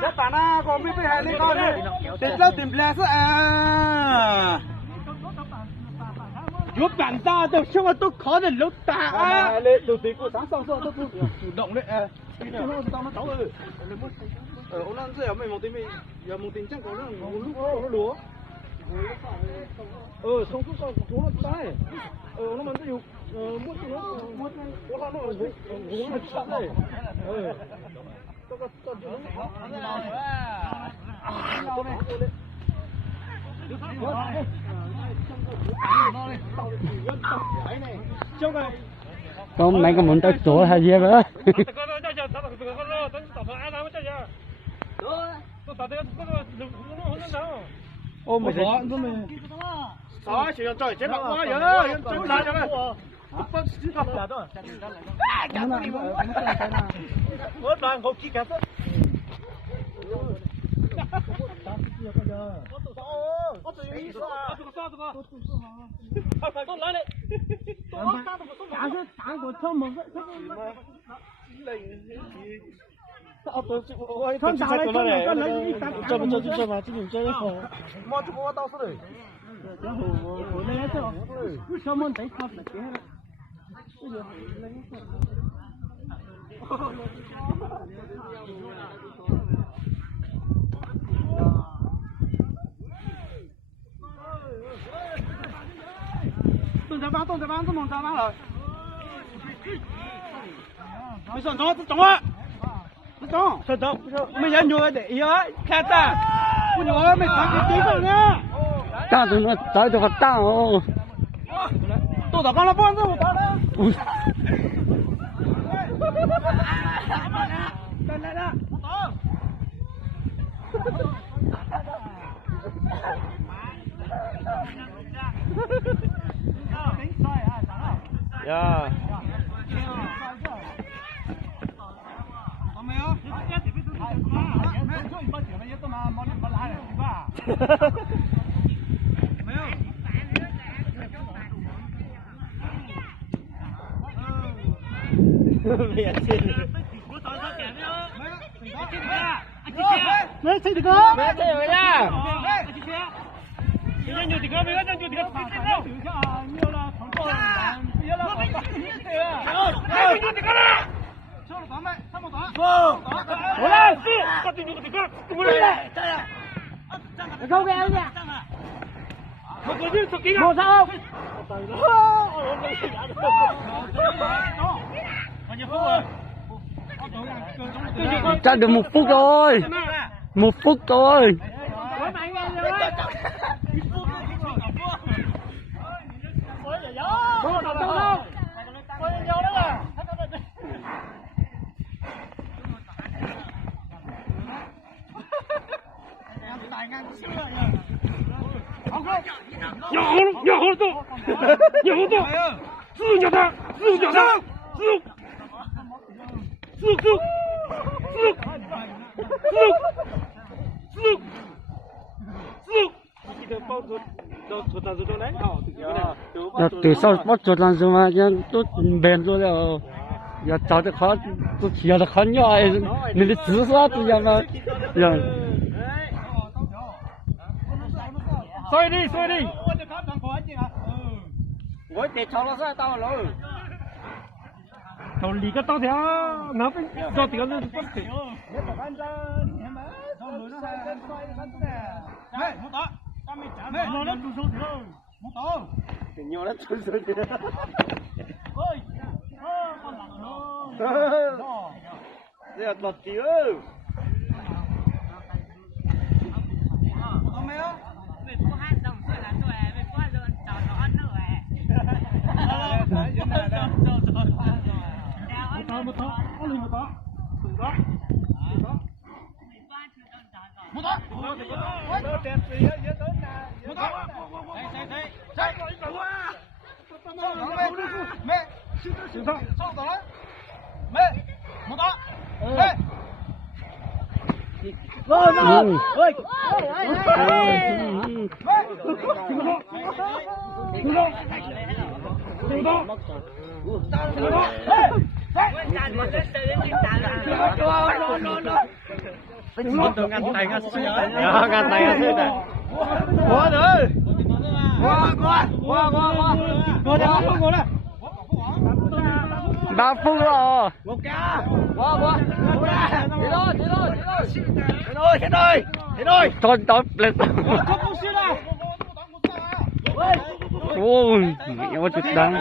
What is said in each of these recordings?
Rất tàn à, có mấy cái hàng này con này. Tìm ra tìm lẹ à. Giúp bạn ta được xong rồi tôi khó để lúc ta. Lên đầu tiên của sáng xong rồi tôi chủ động đấy. Nó tao nó cháu rồi. Ông đang dẻo mày một tí mày giờ một tí chắc có nó lúc nó lúa. Xong phút sau chúng nó tay. Nó mà ví dụ muốn nó nó sẵn đây. Con mày có muốn tới chỗ hay gì vậy? Ô mày đó mày. Đó, chỉ trời chết bạc quá vậy. Chết lại cho này. Bác sĩ gặp là đó. Bớt bạn không kỹ kẹt đó. Tôi sẽ bán, tôi mong ra bán rồi. Mày sợ nó, tôi chống á. Tôi chống. Sợ đâu? Mày nhớ nhua để ý á, khét ta. Tôi nhớ mày thắng cái tí rồi nha. Ta tụi nó tới cho con tao. Tôi đã bán nó bán rồi, tao đó. Đây đây đó. Yeah. Mẹ chơi được không? Mẹ chơi rồi nha. Nhiều thì có, nhiều thì có. Nhiều là thằng con. Nhiều là thằng con. Nhiều thì có đó. Sao nó mày? Sao mà đó? Không. Ủa, có tiền nhiều thì có. Đúng rồi. Không nghe nha. Không có gì thực kỹ Một sao không? Chắc được 1 phút rồi. 1 phút rồi. nhỏ to,四脚他，từ sau bắt chuột làm gì mà chứ tôi bền rồi là giờ cháuจะkhó tôi chỉ là khó nhỏ nên chỉ sao tôi giờ mà giờ xoay đi Ủa để cháu nó ra tao rồi tao lì cái tao theo nó phải cho tiền lên phát triển nó nó tu sâu thôi một tao nhiều lắm tu sâu thì ơi con lằng nó đây là bật tía một tao ăn liền một tao từng đó một tao nó đẹp gì á dễ tới nè một tao đây mẹ xin sao sao tao mẹ một tao mẹ ngăn tay ngăn tay quá rồi qua đây ba phút rồi tôi lên ôi mẹ ơi chụp đắng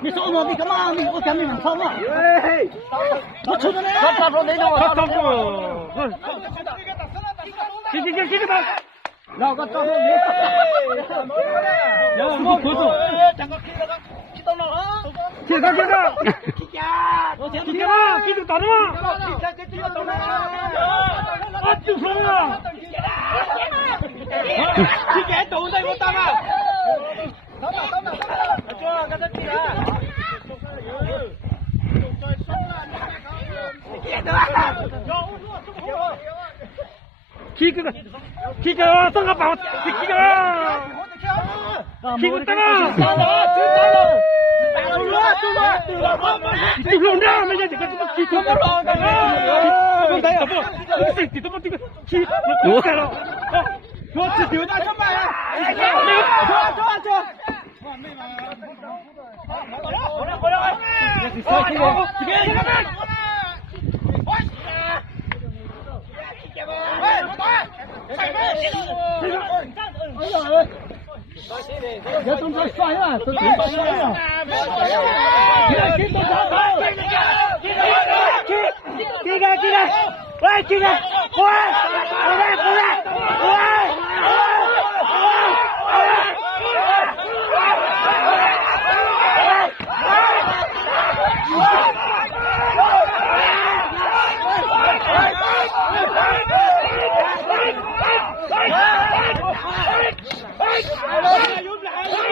你说我，你干嘛？我赶紧上啊！我抽着呢。他说那种，去吧。然后他说你，然后我咳嗽，接着，继续打的吗？啊，就说了，你给动的我打嘛。Khi cái tăng bảo khi cái tăng từ lâu ra bây giờ chỉ cần khi không có không thấy à không thì tôi mất khi nó cái đó nó chỉ thiếu ra cho mày cho giờ tôi phải xoay à, tôi phải xoay à. Kia kìa, ôi, kia kìa, ôi,